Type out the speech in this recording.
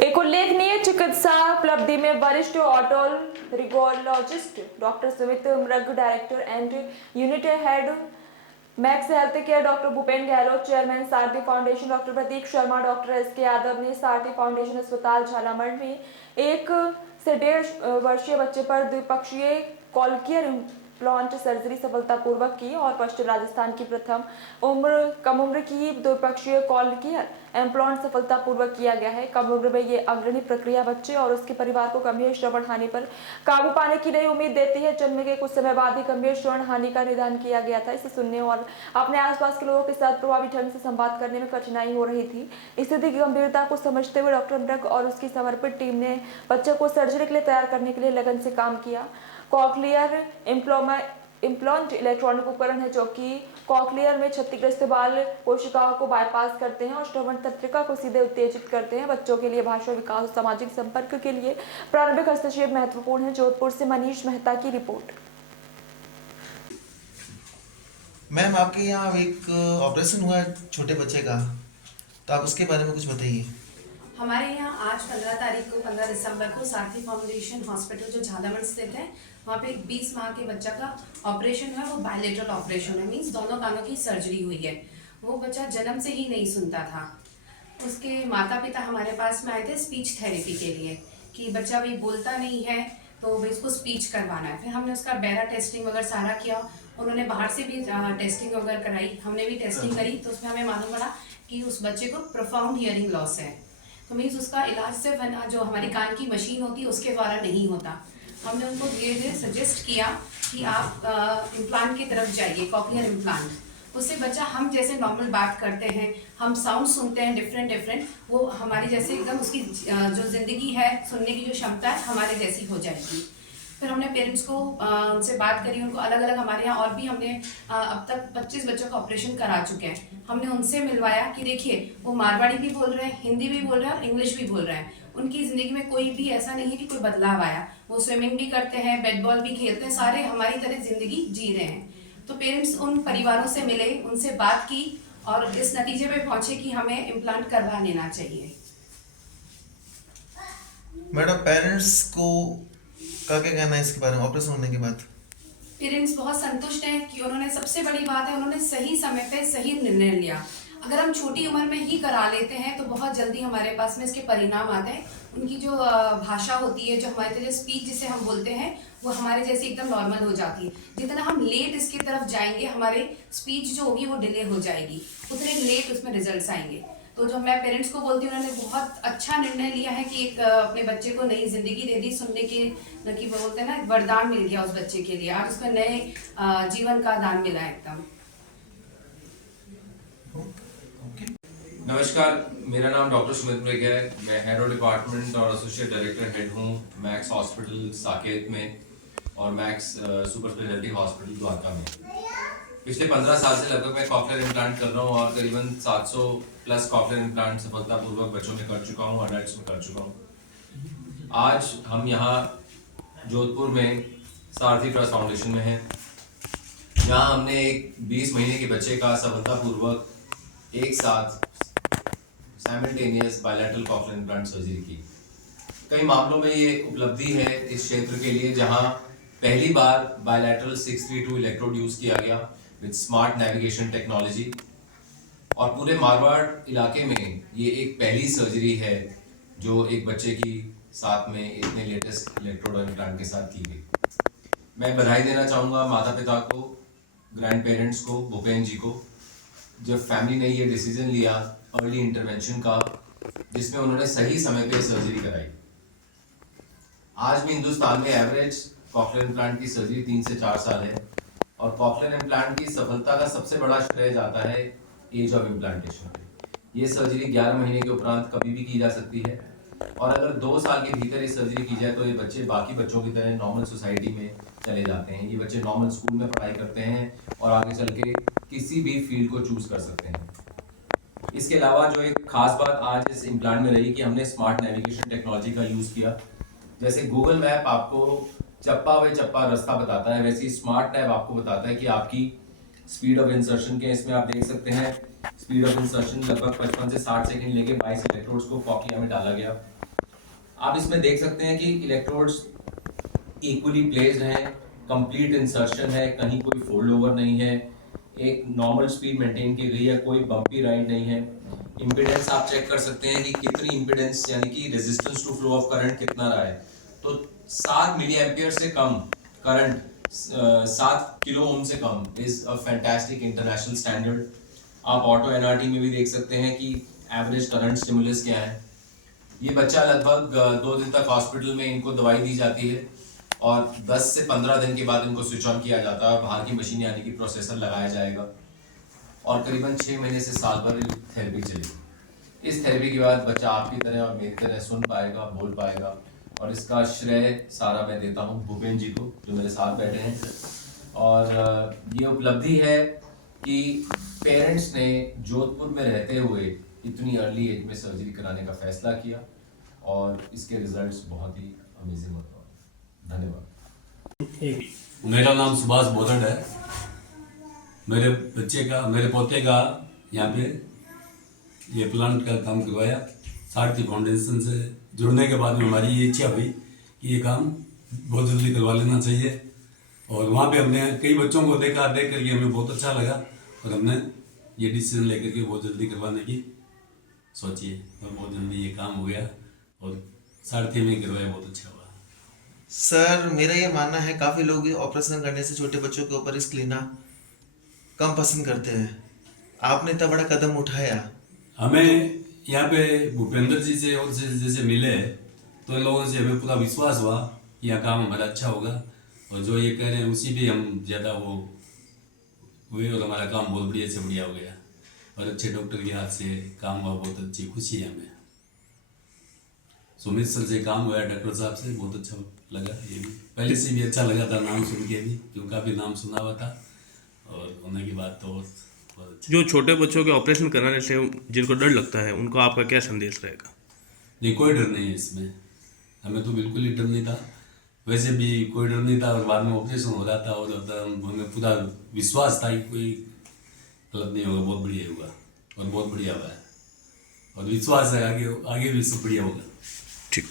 एक उल्लेखनीय चिकित्सा उपलब्धि में वरिष्ठ ऑटोलरिंगोलॉजिस्ट डॉक्टर सुमित मृग, director and unit head max health care doctor Bhupen Gehlot, chairman Sarathi foundation doctor Prateek Sharma, doctor S K. Yadav ने सारथी फाउंडेशन अस्पताल झालामड़ में 1 से 1.5 वर्षीय बच्चे पर द्विपक्षीय कॉक्लियर इम्प्लांट सर्जरी सफलतापूर्वक की और पश्चिम राजस्थान की कम उम्र की द्विपक्षीय कॉक्लियर इम्प्लांट सफलतापूर्वक किया गया है। कम उम्र में ये अग्रणी प्रक्रिया बच्चे और उसके परिवार को गंभीर श्रवण हानि पर काबू पाने की नई उम्मीद देती है। जन्म के कुछ समय बाद ही गंभीर श्रवण हानि का निदान किया गया था। इसे सुनने और अपने आसपास के लोगों के साथ प्रभावी ढंग से संवाद करने में कठिनाई हो रही थी। स्थिति की गंभीरता को समझते हुए डॉक्टर मृग और उसकी समर्पित टीम ने बच्चे को सर्जरी के लिए तैयार करने के लिए लगन से काम किया। कॉक्लियर इम्प्लांट इलेक्ट्रॉनिक उपकरण है जो कि कॉक्लियर में क्षतिग्रस्त बाल कोशिकाओं को बाईपास करते हैं और श्रवण तंत्रिका को सीधे उत्तेजित करते हैं। बच्चों के लिए भाषा विकास और सामाजिक संपर्क के लिए प्रारंभिक हस्तक्षेप महत्वपूर्ण है। जोधपुर से मनीष मेहता की रिपोर्ट। मैम, आपके यहाँ एक ऑपरेशन हुआ है छोटे बच्चे का, तो आप उसके बारे में कुछ बताइए। हमारे यहाँ आज 15 दिसंबर को सारथी फाउंडेशन हॉस्पिटल जो झालामड़ स्थित है, वहाँ पे एक 20 माह के बच्चा का ऑपरेशन है। वो बायलेटरल ऑपरेशन है, मीन्स दोनों कानों की सर्जरी हुई है। वो बच्चा जन्म से ही नहीं सुनता था। उसके माता पिता हमारे पास में आए थे स्पीच थेरेपी के लिए कि बच्चा भी बोलता नहीं है तो भाई इसको स्पीच करवाना है। फिर हमने उसका बेरा टेस्टिंग वगैरह सारा किया। उन्होंने बाहर से भी टेस्टिंग वगैरह कराई, हमने भी टेस्टिंग करी, तो उसमें हमें मालूम पड़ा कि उस बच्चे को प्रोफाउंड हियरिंग लॉस है। तो मीन्स उसका इलाज सिर्फ जो हमारी कान की मशीन होती है उसके द्वारा नहीं होता। हमने उनको धीरे धीरे सजेस्ट किया कि आप इम्प्लांट की तरफ जाइए, कॉक्लियर इम्प्लांट। उससे बच्चा हम जैसे नॉर्मल बात करते हैं, हम साउंड सुनते हैं डिफरेंट, वो हमारी जैसे एकदम उसकी जो जिंदगी है, सुनने की जो क्षमता है हमारे जैसी हो जाएगी। फिर हमने पेरेंट्स को उनसे बात करी, उनको अलग अलग, हमारे यहाँ और भी हमने अब तक 25 बच्चों का ऑपरेशन करा चुके हैं। हमने उनसे मिलवाया कि देखिए वो मारवाड़ी भी बोल रहे हैं, हिंदी भी बोल रहे हैं और इंग्लिश भी बोल रहे हैं। उनकी ज़िंदगी में कोई भी ऐसा नहीं है कि कोई बदलाव आया। वो स्विमिंग भी करते हैं, बैट बॉल भी खेलते हैं, सारे हमारी तरह ज़िंदगी जी रहे हैं। तो पेरेंट्स उन परिवारों से मिले, उनसे बात की और इस नतीजे पे पहुंचे कि हमें इम्प्लांट करवा लेना चाहिए। मैडम, पेरेंट्स को का क्या कहना है इसके बारे में ऑपरेशन होने के बाद? पेरेंट्स बहुत संतुष्ट हैं कि उन्होंने, सबसे बड़ी बात है, उन्होंने सही समय पे सही निर्णय लिया। अगर हम छोटी उम्र में ही करा लेते हैं तो बहुत जल्दी हमारे पास में इसके परिणाम आते हैं। उनकी जो भाषा होती है, जो हमारे तरह स्पीच जिसे हम बोलते हैं, वो हमारे जैसे एकदम नॉर्मल हो जाती है। जितना हम लेट इसकी तरफ जाएंगे, हमारे स्पीच जो होगी वो डिले हो जाएगी, उतने लेट उसमें रिजल्ट्स आएंगे। तो जो मैं पेरेंट्स को बोलती हूँ, उन्होंने बहुत अच्छा निर्णय लिया है कि एक अपने बच्चे को नई जिंदगी दे दी, सुनने की न कि बोलते हैं ना, वरदान मिल गया उस बच्चे के लिए। आज उसको नए जीवन का दान मिला एकदम। नमस्कार, मेरा नाम डॉक्टर सुमित मृग है। मैं हेड ऑफ डिपार्टमेंट और एसोसिएट डायरेक्टर हेड हूँ मैक्स हॉस्पिटल साकेत में और max super speciality hospital Dwarka में। पिछले 15 साल से लगभग मैं कॉक्लियर इम्प्लांट कर रहा हूँ और करीबन 700 प्लस कॉक्लियर इम्प्लांट सफलतापूर्वक बच्चों में कर चुका हूँ, अडल्ट्स में कर चुका हूँ। आज हम यहाँ जोधपुर में सारथी ट्रस्ट फाउंडेशन में हैं। यहाँ हमने एक 20 महीने के बच्चे का सफलतापूर्वक एक साथ simultaneous bilateral cochlear implant surgery की। कई मामलों में ये उपलब्धि है इस क्षेत्र के लिए, जहां पहली बार बायलैटरल 632 इलेक्ट्रोड यूज किया गया विद स्मार्ट नेविगेशन टेक्नोलॉजी। और पूरे मारवाड़ इलाके में ये एक पहली सर्जरी है जो एक बच्चे की साथ में इतने लेटेस्ट इलेक्ट्रोड और इम्प्लांट के साथ की गई। मैं बधाई देना चाहूँगा माता पिता को, ग्रैंड पेरेंट्स को, भूपेन जी को, जब फैमिली ने ये डिसीजन लिया अर्ली इंटरवेंशन का, जिसमें उन्होंने सही समय पे सर्जरी कराई। आज भी हिंदुस्तान में एवरेज कॉक्लियर इम्प्लांट की सर्जरी 3 से 4 साल है और कॉक्लियर इम्प्लांट की सफलता का सबसे बड़ा श्रेय जाता है एज ऑफ इम्प्लांटेशन। ये सर्जरी 11 महीने के उपरांत कभी भी की जा सकती है और अगर 2 साल के भीतर ये सर्जरी की जाए तो ये बच्चे बाकी बच्चों की तरह नॉर्मल सोसाइटी में चले जाते हैं। ये बच्चे नॉर्मल स्कूल में पढ़ाई करते हैं और आगे चल के किसी भी फील्ड को चूज कर सकते हैं। इसके अलावा जो एक खास बात आज इस इम्प्लांट में रही कि हमने स्मार्ट नेविगेशन टेक्नोलॉजी का यूज किया। जैसे गूगल मैप आपको चप्पा वे चप्पा रास्ता बताता है, वैसे ही स्मार्ट टैब आपको बताता है कि आपकी स्पीड ऑफ इंसर्शन के, इसमें आप देख सकते हैं स्पीड ऑफ इंसर्शन लगभग 55 से 60 सेकंड लेके 22 इलेक्ट्रोड्स को कॉक्लिया में डाला गया। आप इसमें देख सकते हैं कि इलेक्ट्रोड्स इक्वली प्लेस्ड हैं, कंप्लीट इंसर्शन है, कहीं कोई फोल्ड ओवर नहीं है, एक नॉर्मल स्पीड मेंटेन की गई है, कोई बम्पी राइड नहीं है। इम्पीडेंस आप चेक कर सकते हैं कि कितनी इम्पीडेंस यानी कि resistance to flow of current कितना रहा है। तो 7 मिली एम्पियर से कम करंट, 7 किलो ओम से कम is a fantastic international standard. आप ऑटो एनआरटी में भी देख सकते हैं कि एवरेज करंट स्टिमुलस क्या है। ये बच्चा लगभग 2 दिन तक हॉस्पिटल में इनको दवाई दी जाती है और 10 से 15 दिन के बाद इनको स्विच ऑन किया जाता है, बाहर की मशीन यानी कि प्रोसेसर लगाया जाएगा और करीबन 6 महीने से साल भर थेरेपी चलेगी। इस थेरेपी के बाद बच्चा आपकी तरह और मेरी तरह सुन पाएगा, बोल पाएगा और इसका श्रेय सारा मैं देता हूँ भूपेन जी को जो मेरे साथ बैठे हैं। और ये उपलब्धि है कि पेरेंट्स ने जोधपुर में रहते हुए इतनी अर्ली एज में सर्जरी कराने का फैसला किया और इसके रिजल्ट्स बहुत ही अमेजिंग होते हैं। धन्यवाद। मेरा नाम सुभाष बोधड़ है। मेरे पोते का यहाँ पे ये प्लांट का काम करवाया। सारथी फाउंडेशन से जुड़ने के बाद में हमारी ये इच्छा हुई कि ये काम बहुत जल्दी करवा लेना चाहिए और वहाँ पे हमने कई बच्चों को देख करके हमें बहुत अच्छा लगा और हमने ये डिसीजन लेकर के बहुत जल्दी करवाने की सोची और बहुत जल्दी ये काम हो गया और सारथी में करवाया, बहुत अच्छा हुआ। सर मेरा ये मानना है काफ़ी लोग ये ऑपरेशन करने से छोटे बच्चों के ऊपर रिस्क लेना कम पसंद करते हैं, आपने इतना बड़ा कदम उठाया। हमें यहाँ पे भूपेंद्र जी से और जैसे मिले तो इन लोगों से हमें पूरा विश्वास हुआ कि यह काम हमारा अच्छा होगा और जो ये कह रहे हैं उसी पे हम ज़्यादा वो हुए और हमारा काम बहुत बढ़िया से बढ़िया हो गया और अच्छे डॉक्टर के हाथ से काम हुआ, बहुत अच्छी खुशी है हमें। सुमित सर से काम हुआ डॉक्टर साहब से, बहुत अच्छा लगा। ये भी पहले से भी अच्छा लगा था नाम सुन के भी, क्योंकि भी नाम सुना हुआ था और होने की बात तो बहुत अच्छा। जो छोटे बच्चों के ऑपरेशन कराने से जिनको डर लगता है उनको आपका क्या संदेश रहेगा? नहीं, कोई डर नहीं है इसमें, हमें तो बिल्कुल ही डर नहीं था, वैसे भी कोई डर नहीं था और बाद में ऑपरेशन हो रहा था और हमें पूरा विश्वास था कि कोई गलत नहीं होगा, बहुत बढ़िया होगा और बहुत बढ़िया हुआ है और विश्वास है आगे भी सब बढ़िया होगा। ठीक।